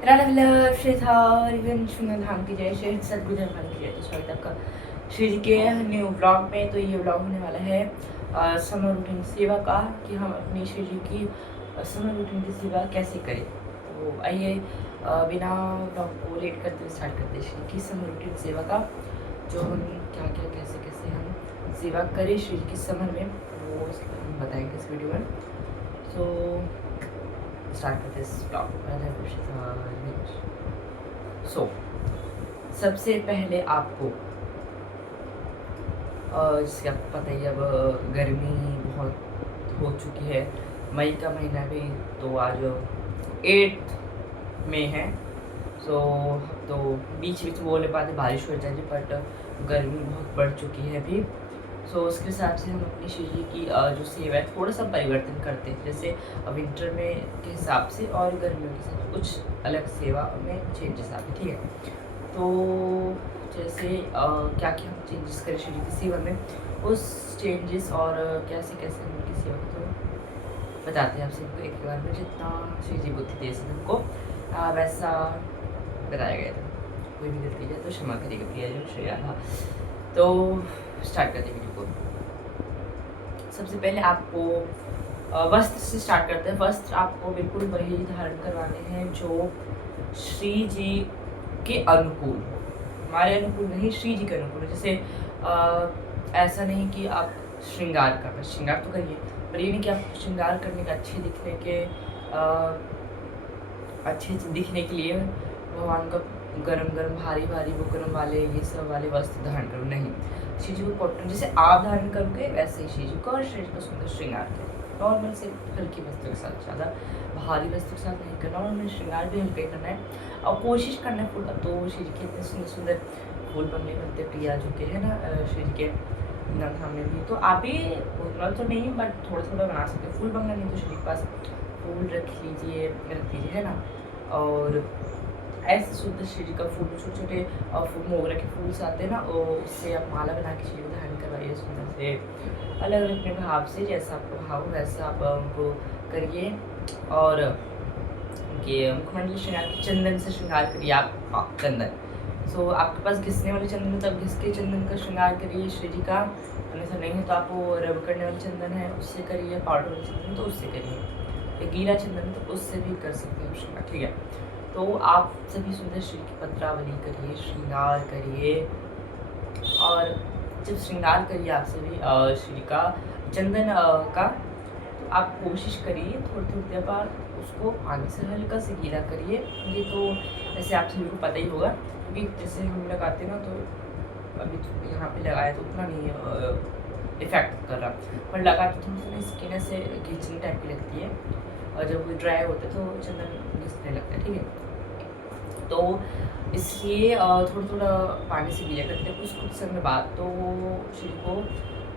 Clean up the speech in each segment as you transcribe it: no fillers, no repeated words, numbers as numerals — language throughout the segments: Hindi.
राधा श्रीधा रिवन शुंगन धाम की जय श्री सदगुरु धर्म की जय। तो स्वागत है आपका श्री जी के न्यू ब्लॉग में। तो ये ब्लॉग होने वाला है समर रूटीन सेवा का, कि हम अपनी श्री जी की समर रूटीन की सेवा कैसे करें। तो आइए बिना ब्लॉग को लेट करते हुए स्टार्ट करते हैं श्री की समर रूटीन सेवा का, जो हम क्या क्या कैसे कैसे हम सेवा करें श्री जी की समर में, वो हम बताएंगे इस वीडियो में। तो स्टार्ट करते इस ब्लॉग। सो सबसे पहले आपको जैसे आपको पता ही, अब गर्मी बहुत हो चुकी है, मई का महीना भी तो आज 8 मई है। सो तो बीच बीच बोले पाते बारिश हो जाएगी, बट गर्मी बहुत बढ़ चुकी है अभी। सो उसके हिसाब से हम अपनी श्री जी की जो सेवा है थोड़ा सा परिवर्तन करते हैं, जैसे विंटर में के हिसाब से और गर्मियों के हिसाब से कुछ अलग सेवा में चेंजेस आते, ठीक है। तो जैसे क्या क्या हम चेंजेस करें श्री जी की सेवा में, उस चेंजेस और कैसे कैसे हम उनकी सेवा तो बताते हैं आपसे हमको एक बार में, जितना श्री जी बुद्धि दे सके हमको वैसा बताया गया था। कोई भी गलती है तो क्षमा करिएगा प्रियजन श्री राधा। तो स्टार्ट करते हैं वीडियो को। सबसे पहले आपको वस्त्र से स्टार्ट करते हैं। वस्त्र आपको बिल्कुल वही धारण करवाने हैं जो श्री जी के अनुकूल हो, हमारे अनुकूल नहीं, श्री जी के अनुकूल। जैसे ऐसा नहीं कि आप श्रृंगार कर रहे, श्रृंगार तो करिए, पर ये नहीं कि आप श्रृंगार करने का अच्छे दिखने के लिए भगवान का गरम गरम भारी भारी बुकरम वाले ये सब वाले वस्त्र धारण करो, नहीं। श्री जी को कॉटन जैसे आप धारण करोगे वैसे ही श्री जी को और श्री जी को सुंदर श्रृंगार करें। नॉर्मल से हल्की वस्त्रों के साथ, ज़्यादा भारी वस्त्रों के साथ नहीं करना, नॉर्मल श्रृंगार भी हल्का करना है और कोशिश करना है फूल। तो श्री जी के इतने सुंदर सुंदर फूल बंगले बनते प्रिया जो के है ना श्री जी के धाम में भी, तो आप भी उतना तो नहीं बट थोड़ा थोड़ा बना सकते हैं। फूल बंगला नहीं तो श्री जी के पास फूल रख लीजिए है ना। और ऐसे शुद्ध श्री जी का फूल, छोटे छोटे मोगरा के फूल से आते हैं ना, उससे आप माला बना के श्री जी धारण करवाइए सुंदर से, अलग अलग अपने भाव से, जैसा आपको भाव हो वैसा आप उनको करिए। और उनके मुखमंडल श्रृंगार चंदन से श्रृंगार करिए आप चंदन। सो आपके पास घिसने वाले चंदन है तो आप घिस के चंदन का श्रृंगार करिए श्री जी का, अन्यथा नहीं है तो आप वो रब करने वाले चंदन है उससे करिए, पाउडर वाले चंदन तो उससे करिए, या गीला चंदन तो उससे भी कर सकते हैं श्रृंगार, ठीक है। तो आप सभी सुंदर श्री की पत्रावली करिए, श्रृंगार करिए। और जब श्रृंगार करिए आप सभी श्री का चंदन का, तो आप कोशिश करिए थोड़ी थोड़ी देर बाद उसको पानी से हल्का से गीला करिए। ये तो जैसे आप सभी को पता ही होगा, क्योंकि जैसे हम लगाते हैं ना, तो अभी तो यहाँ पे लगाया तो उतना नहीं इफेक्ट कर रहा, पर लगा तो थोड़ी सी स्किन से खींचने टाइप की लगती है, और जब वो ड्राई होता है तो चंदन घिसने लगता है, ठीक है। तो इसलिए थोड़ा थोड़ा पानी से गीला करते हैं कुछ समय बाद, तो श्री को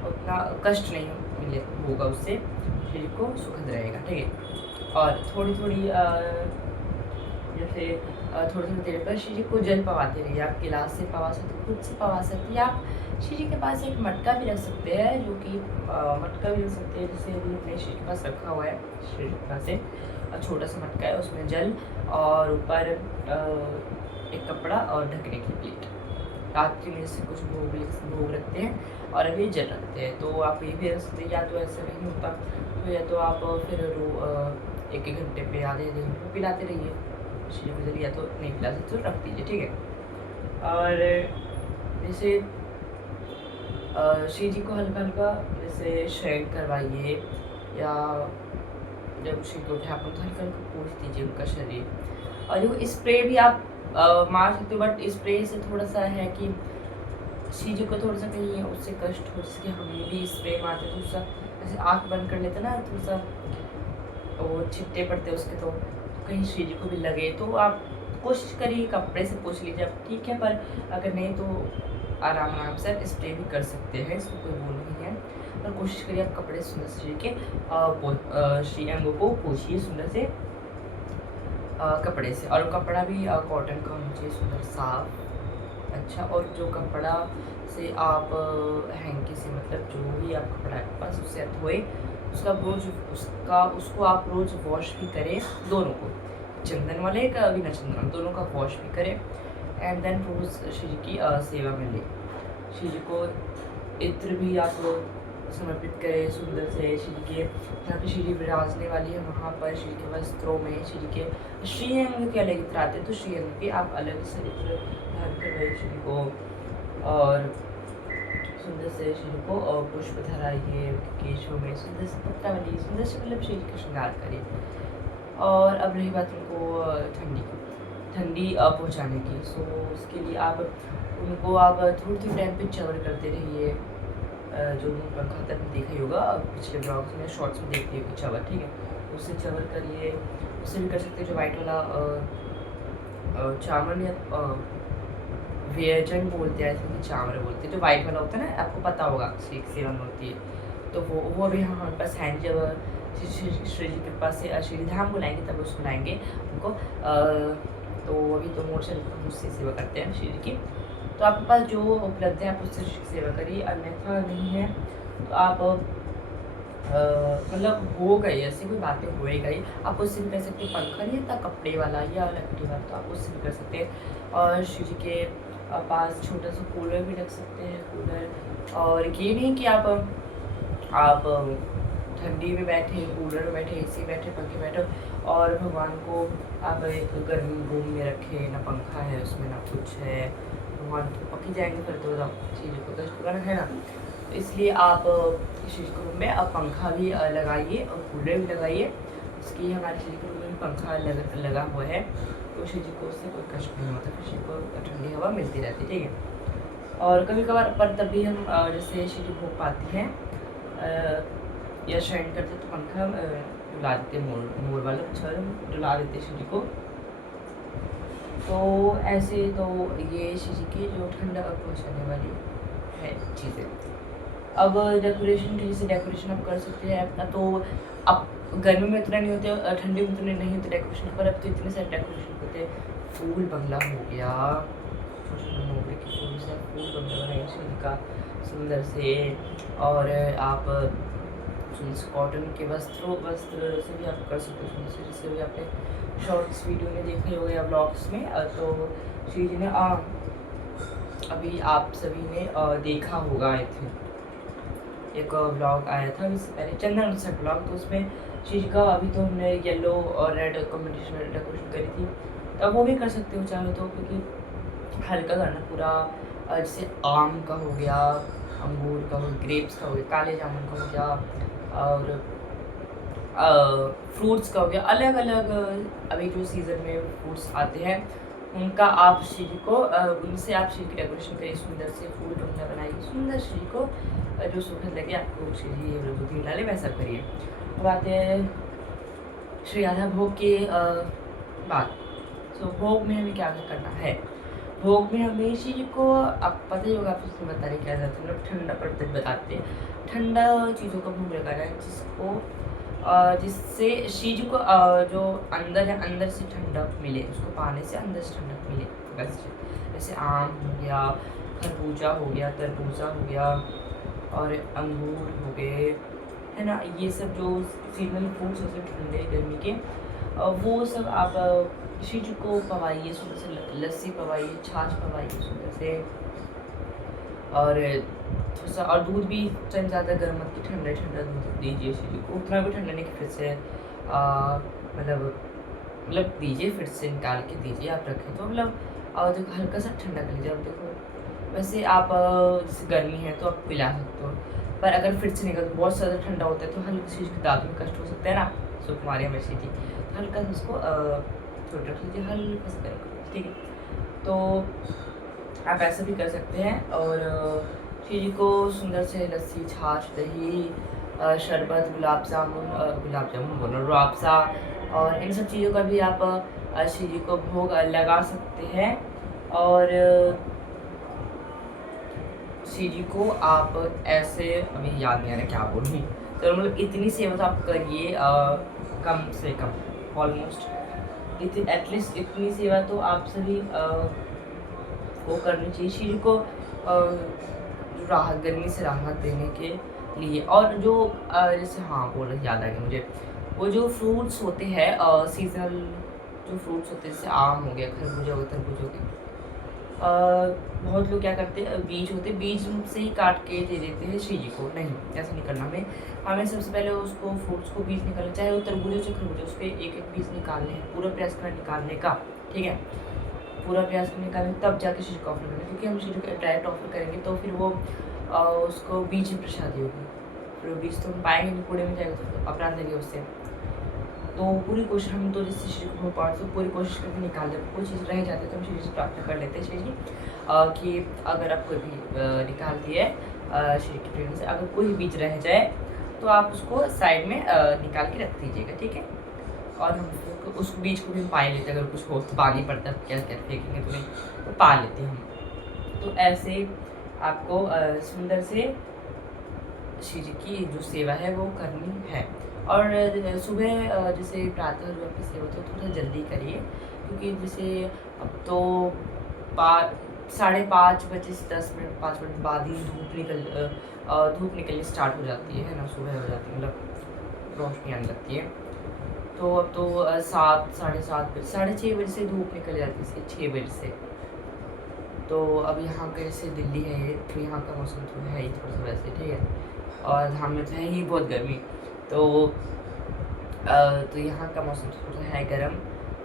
उतना कष्ट नहीं मिले होगा, उससे शरीर को सुखद रहेगा, ठीक है। और थोड़ी थोड़ी जैसे थोड़ी थोड़ी देर पर श्री जी को जल पवाते रहिए। आप गिलास से पवा सकते, खुद से पवा सकते, या आप श्री जी के पास एक मटका भी रख सकते हैं, जो कि मटका भी रख सकते हैं, जैसे अभी अपने श्री के पास रखा हुआ है, श्री जी के पास से छोटा सा मटका है, उसमें जल और ऊपर एक कपड़ा और ढकने की प्लेट। रात्रि में से कुछ भोग रखते हैं और अभी जल रखते हैं, तो आप ये भी रख सकते हैं। या तो ऐसा नहीं होता तो या तो आप फिर एक एक घंटे पे आधे आधे घंटे पे पिलाते रहिए श्री को जल, या तो नहीं पिला सकते तो रख दीजिए, ठीक है। और जैसे श्री जी को हल्का हल्का जैसे शयन करवाइए, या जब श्री को उठे आप उनको हल्का हल्का पोंछ दीजिए उनका शरीर। और जो स्प्रे भी आप मार सकते हो, बट स्प्रे से थोड़ा सा है कि श्री जी को थोड़ा सा कहीं उससे कष्ट हो, जिसके हम भी स्प्रे मारते तो उसका जैसे आँख बंद कर लेते ना, थोड़ा सा वो छिट्टे पड़ते उसके, तो कहीं श्री जी को भी लगे, तो आप कोशिश करिए कपड़े से पोंछ लीजिए, अब ठीक है। पर अगर नहीं तो आराम आराम से आप स्प्रे भी कर सकते हैं, इसको कोई बोल नहीं है, पर कोशिश करिए आप कपड़े सुंदर श्री के श्री अंगों को पोंछिए सुंदर से कपड़े से। और कपड़ा भी कॉटन का होना चाहिए, सुंदर साफ अच्छा। और जो कपड़ा से आप हैंकी से, मतलब जो भी आप कपड़ा है पास, उससे आप धोए, उसको आप रोज़ वॉश भी करें, दोनों को, चंदन वाले का बिना चंदन वाले, दोनों का वॉश भी करें एंड देन रोज़ श्री जी की सेवा में ले। श्री जी को इत्र भी आप समर्पित करें सुंदर से। श्री जी के जहाँ पे श्री जी विराजने वाली है वहाँ पर श्री के वस्त्रों में श्री जी के श्रीअंग के अलग इत्र आते हैं, तो श्रीअंग के आप अलग से इत्र धारण करवाइए श्री को और सुंदर से श्री को पुष्प धराइए केशों में, सुंदर से पत्रावली, सुंदर से मतलब श्री जी का श्रृंगार करिए। और अब रही बात उनको ठंडी पहुँचाने की, सो उसके लिए आप उनको आप थोड़ी टाइम पे चवर करते रहिए। जो पंखा तक देखा ही होगा पिछले ब्लॉग्स में, शॉर्ट्स में देखते हो कि चवर, ठीक है, उससे चवर करिए। उससे भी कर सकते हैं जो वाइट वाला चावल या व्यंजन बोलते हैं, ऐसे चावल बोलते हैं, जो वाइट वाला होता है ना, आपको पता होगा सीख सेवा में होती है, तो वो भी हमारे पास हैं। जब श्री जी के पास से श्री धाम बुलाएंगे तब उसको लाएंगे उनको, तो अभी तो मोर्चा मुझसे सेवा करते हैं श्री जी की। तो आपके पास जो उपलब्ध है आप उससे सेवा करिए, अन्यथा नहीं है तो आप मतलब हो गई ऐसी कोई बातें होएगा ही, आप उससे भी कर सकते हैं। पंखा नहीं था कपड़े वाला या लकड़ी वाला, तो आप उससे भी कर सकते हैं। और शिव जी के पास छोटा सा कूलर भी रख सकते हैं, कूलर। और ये नहीं कि आप ठंडी में बैठे, कूलर में बैठे, एसी बैठे, पंखे बैठे और भगवान को आप एक गर्मी रूम में रखें, ना पंखा है उसमें ना कुछ है, भगवान तो पकी जाएंगे फिर तो चीज़ों को कष्ट करना है ना। तो इसलिए आप श्री जी रूम में आप पंखा भी लगाइए और कूलर भी लगाइए। इसकी हमारे श्री जी रूम में पंखा लगा हुआ है, तो श्री जी को उससे कोई कष्ट नहीं होता, श्री जी को ठंडी हवा मिलती रहती है, ठीक है। और कभी कभार पर तभी हम जैसे श्री जी भोग पाती हैं या शयन करते तो पंखा डुला देते, मोर वाला छर डुला देते श्री जी को। तो ऐसे तो ये श्री जी की जो ठंडा पहुँचाने वाली है चीज़ें। अब डेकोरेशन की, जैसे डेकोरेशन आप कर सकते हैं अपना, तो अब गर्मी में इतना नहीं होते, ठंडी में इतने नहीं होते डेकोरेशन, पर अब तो इतने सारे डेकोरेशन होते हैं। फूल बंगला हो गया, मोगरे के फूल से फूल बंगला बनाइए श्री जी का सुंदर से। और आप कॉटन के वस्त्र से भी आप कर सकते हो, जैसे भी आपने शॉर्ट्स वीडियो में देखे होंगे या ब्लॉग्स में। तो श्री जी ने अभी आप सभी ने देखा होगा, आई थिंक एक ब्लॉग आया था इससे पहले, चंदन उत्सव ब्लॉग, तो उसमें श्री जी का अभी तो हमने येलो और रेड कॉम्बिनेशन में डेकोरेशन करी थी, तो वो भी कर सकते हो चाहे तो, क्योंकि हल्का करना पूरा, जैसे आम का हो गया, अंगूर का हो गया, ग्रेप्स का हो गया, काले जामुन का हो गया, और फ्रूट्स का हो गया, अलग अलग अभी जो सीज़न में फ्रूट्स आते हैं उनका आप श्री जी को उनसे आप श्री की डेकोरेशन करिए, सुंदर से फूल बंगला बनाइए, सुंदर श्री को जो सुखद लगे आपको श्री जी बुद्धि डाले वैसा करिए। अब आते हैं श्री आधा भोग के बाद। तो भोग में हमें क्या करना है, भोग में हमें श्री जी को आप पता ही होगा, आप उसमें बताने क्या जाता है, मतलब ठंडा पड़ते बताते हैं, ठंडा चीज़ों का भोग लगाना है जिसको जिससे श्री जी को जो अंदर है अंदर से ठंडक मिले, उसको पाने से अंदर से ठंडक मिले बस। जैसे आम हो गया, खरबूजा हो गया, तरबूजा हो गया और अंगूर हो गए, है ना, ये सब जो सीजनल फ्रूट्स होते हैं ठंडे गर्मी के, वो सब आप श्री जी को पवाइए, सुंदर से लस्सी पवाइए, छाछ पवाइए सुंदर से। और थोड़ा सा और दूध भी चल ज़्यादा गर्म मत की, ठंडा ठंडा दूध दीजिए श्री जी को, उतना भी ठंडा नहीं कि फिर से मतलब दीजिए, फिर से निकाल के दीजिए, आप रखें तो मतलब और देखो हल्का सा ठंडा कर लीजिए। अब देखो वैसे आप जैसे गर्मी है तो आप पिला सकते हो, पर अगर फिर से निकल बहुत ज़्यादा ठंडा होता है तो हल्की चीज़ के दांत में कष्ट हो सकता है ना, सुकुमारी हमेशा थी, तो हल्का सा उसको छोटा रख लीजिए, हल्का सा गर्म, ठीक है। तो आप ऐसा भी कर सकते हैं। और श्री जी को सुंदर से लस्सी, छाछ, दही, शरबत, गुलाब जामुन बोलो, रूह अफ़ज़ा और इन सब चीज़ों का भी आप श्री जी को भोग लगा सकते हैं। और श्री जी को आप ऐसे, अभी याद नहीं आ रहा क्या बोलूँ, तो मतलब इतनी सेवा तो आप करिए, कम से कम ऑलमोस्ट एटलीस्ट इतनी सेवा तो आप सभी वो करनी चाहिए श्री जी को, राहत, गर्मी से राहत देने के लिए। और जो जैसे हाँ बोल याद आ गया मुझे, वो जो फ्रूट्स होते हैं सीजनल जो फ्रूट्स होते हैं, जैसे आम हो गया, खरबूजा हो गया, तरबूज हो गया, बहुत लोग क्या करते हैं, बीज होते हैं, बीज से ही काट के दे देते हैं श्री जी को। नहीं, ऐसा नहीं करना। हमें सबसे पहले उसको फ्रूट्स को बीज निकालना, चाहे वो तरबूज हो चाहे खरबूजा, उसके एक एक बीज निकालने हैं, पूरा प्रयास करना निकालने का, ठीक है। पूरा प्रयास करने निकालेंगे तब जाके श्री जी को ऑफर करना, क्योंकि हम श्री जी को डायरेक्ट ऑफर करेंगे तो फिर वो उसको बीज ही प्रसादी होगी, फिर वो बीज तो हम पाएंगे नहीं, कूड़े में जाएगा, तो अपराध लगेगा उससे। तो पूरी कोशिश हम तो जैसे श्री को पाठ से पूरी कोशिश करके निकाल देते, कोई चीज़ रह जाती है तो हम श्री जी से प्रार्थना कर लेते हैं श्री जी कि अगर आप कोई भी निकालती है श्री की प्रेरणा से, अगर कोई बीज रह जाए तो आप उसको साइड में निकाल के रख दीजिएगा, ठीक है। और हम उस बीज को भी हम पा लेते हैं, अगर कुछ हो तो पानी पड़ता है, क्या क्या फेंकेंगे तो नहीं, तो पा लेते हैं हम। तो ऐसे आपको सुंदर से श्री जी की जो सेवा है वो करनी है। और सुबह जैसे प्रातः जो आपकी सेवा होती है थोड़ा जल्दी करिए, क्योंकि जैसे अब तो 5:30 बजे से 10 मिनट 5 मिनट बाद ही धूप निकलनी स्टार्ट हो जाती है ना, सुबह हो जाती है, मतलब रोशनी आने लगती है। तो अब तो 7 7:30 बजे 6:30 बजे से धूप निकल जाती है, 6 बजे से। तो अब यहाँ का जैसे दिल्ली है तो यहाँ का मौसम तो है ही थोड़ा सा वैसे, ठीक है। और धाम में तो है ही बहुत गर्मी, तो यहाँ का मौसम थोड़ा सा है गर्म।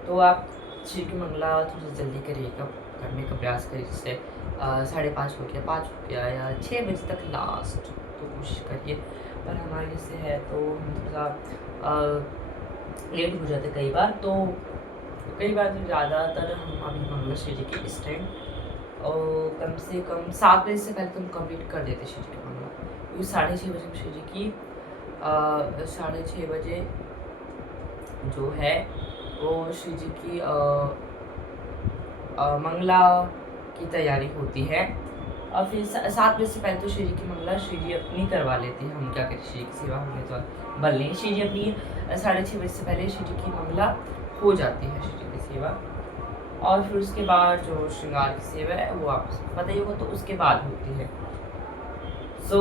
तो आप श्री की मंगला थोड़ा सा जल्दी करिएगा, करने का प्रयास करिए, जैसे 5:30 हो गया, 5 हो गया या 6 बजे तक लास्ट, तो कोशिश करिए। पर हमारे जैसे है तो हम थोड़ा लेट हो जाते कई बार, तो ज़्यादातर हम अभी मंगला श्री जी के इस टाइम और कम से कम 7 बजे से पहले तो हम कंप्लीट कर देते श्री जी की मंगला, क्योंकि 6:30 बजे श्री जी की 6:30 बजे जो है वो श्री जी की मंगला की तैयारी होती है। और फिर 7 बजे से पहले तो श्री जी की मंगला श्री जी अपनी करवा लेते हैं, हम क्या करें, श्री जी की सेवा हमें तो बल नहीं, श्री जी अपनी 6:30 बजे से पहले श्री जी की मंगला हो जाती है, श्री जी की सेवा। और फिर उसके बाद जो श्रृंगार की सेवा है वो आपको पता ही होगा, तो उसके बाद होती है। सो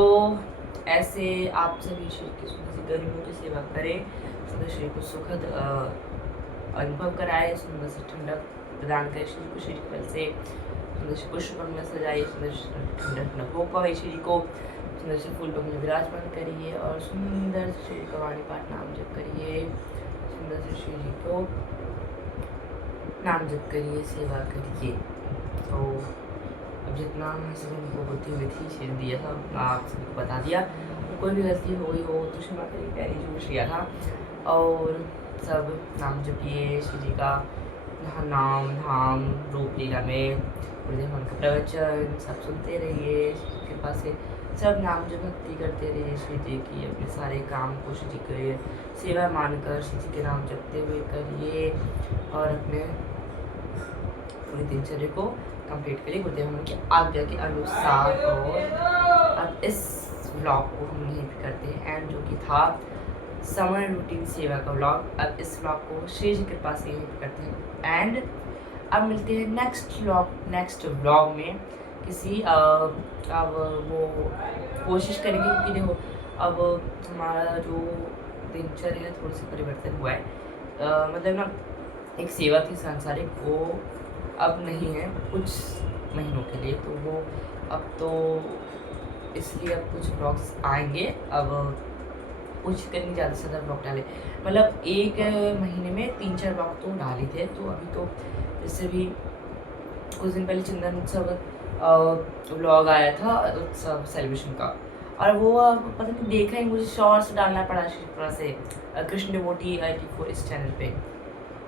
ऐसे आप सभी श्री की सुंदर सी गरीबों की सेवा करें, सुंदर श्री को सुखद अनुभव कराए, सुंदर से ठंडक प्रदान करें श्री को, श्री के बल से सुंदर से पुष्प बंगला सजाइए, सुंदर से ठंडक हो पाए श्री जी को, सुंदर से फूल बंगले विराजमान करिए और सुंदर से श्री का वाणी पाठ नाम जप करिए, सुंदर से श्री जी को नाम जप करिए, सेवा करिए। तो अब जितना सभी को बुद्धि हुई थी श्री दिया था उतना आप सभी को बता दिया, कोई भी गलती हो गई हो तो क्षमा करिए, प्यारी जो कुछ किया था। और सब नाम जपिए श्री जी का, नाम धाम रूप लीला में गुरुदेव का प्रवचन सब सुनते रहिए, कृपा से सब नाम जो भक्ति करते रहिए श्री जी की, अपने सारे काम को श्री जी के सेवा मानकर श्री जी के नाम जपते हुए करिए और अपने पूरी दिनचर्या को कंप्लीट करिए गुरुदेव की आज्ञा के अनुसार। और अब इस व्लॉग को हम यहीं पे करते हैं एंड, जो कि था समर रूटीन सेवा का व्लॉग। अब इस व्लॉग को श्री जी कृपा से यहीं पे करते हैं एंड अब मिलते हैं नेक्स्ट व्लॉग में किसी अब वो कोशिश करेंगे, क्योंकि देखो अब हमारा जो दिनचर्या है थोड़ा सा परिवर्तन हुआ है, मतलब ना एक सेवा थी सांसारिक, वो अब नहीं है कुछ महीनों के लिए, तो वो अब तो इसलिए अब कुछ ब्लॉग्स आएंगे, अब कुछ करनी ज़्यादा से ज़्यादा ब्लॉग डाले, मतलब एक महीने में 3-4 ब्लॉग तो डाले थे। तो अभी तो जैसे भी कुछ दिन पहले चंदन उत्सव ब्लॉग आया था, उत्सव सेलिब्रेशन का, और वो पता नहीं देखा ही, मुझे शॉर्ट्स डालना पड़ा थोड़ा से कृष्ण डिवोटी 84 इस चैनल पे,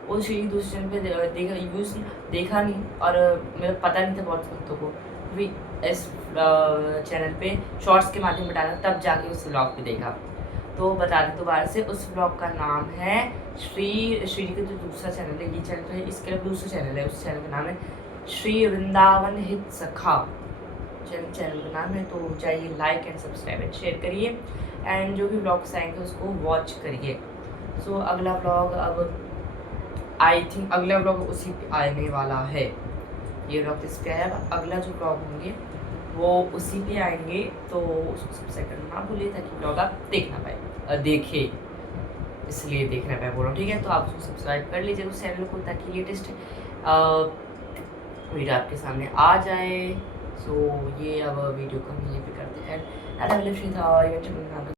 वो श्री दूसरे चैनल पे देखा नहीं, और मेरा पता नहीं था बहुत भक्तों को भी इस चैनल पे शॉर्ट्स के माध्यम में डाला, तब जाके उस ब्लॉग पे देखा। तो बता दें दोबारा से, उस ब्लॉग का नाम है श्री जी का जो दूसरा चैनल है, ये चैनल तो है, इसके अलावा दूसरा चैनल है, उस चैनल का नाम है श्री वृंदावन हित सखा चैनल का नाम है। तो जाइए like and subscribe and share करिए एंड जो भी ब्लॉग्स आएंगे उसको वॉच करिए। सो अगला ब्लॉग अब आई थिंक अगला ब्लॉग उसी पे आने वाला है, ये ब्लॉग इस पे आया, अगला जो ब्लॉग होंगे वो उसी पे आएंगे, तो उसको सब्सक्राइब करना ना भूलिए ताकि ब्लॉग आप देख ना पाए देखे। इसलिए देखना मैं बोल रहा हूँ, ठीक है। तो आप उसको सब्सक्राइब कर लीजिए उस चैनल को, ताकि लेटेस्ट वीडियो आपके सामने आ जाए। सो ये अब वीडियो को हम यहीं पे करते हैं।